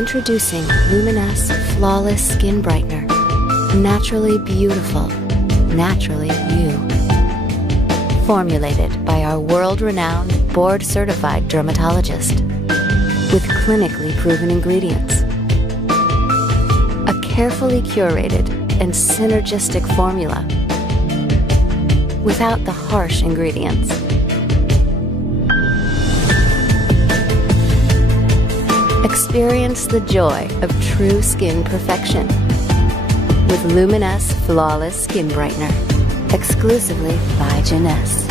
Introducing Luminesce Flawless Skin Brightener. Naturally beautiful, naturally you. Formulated by our world-renowned, board-certified dermatologist. With clinically proven ingredients. A carefully curated and synergistic formula. Without the harsh ingredients. Experience the joy of true skin perfection with Luminesce Flawless Skin Brightener, exclusively by Jeunesse.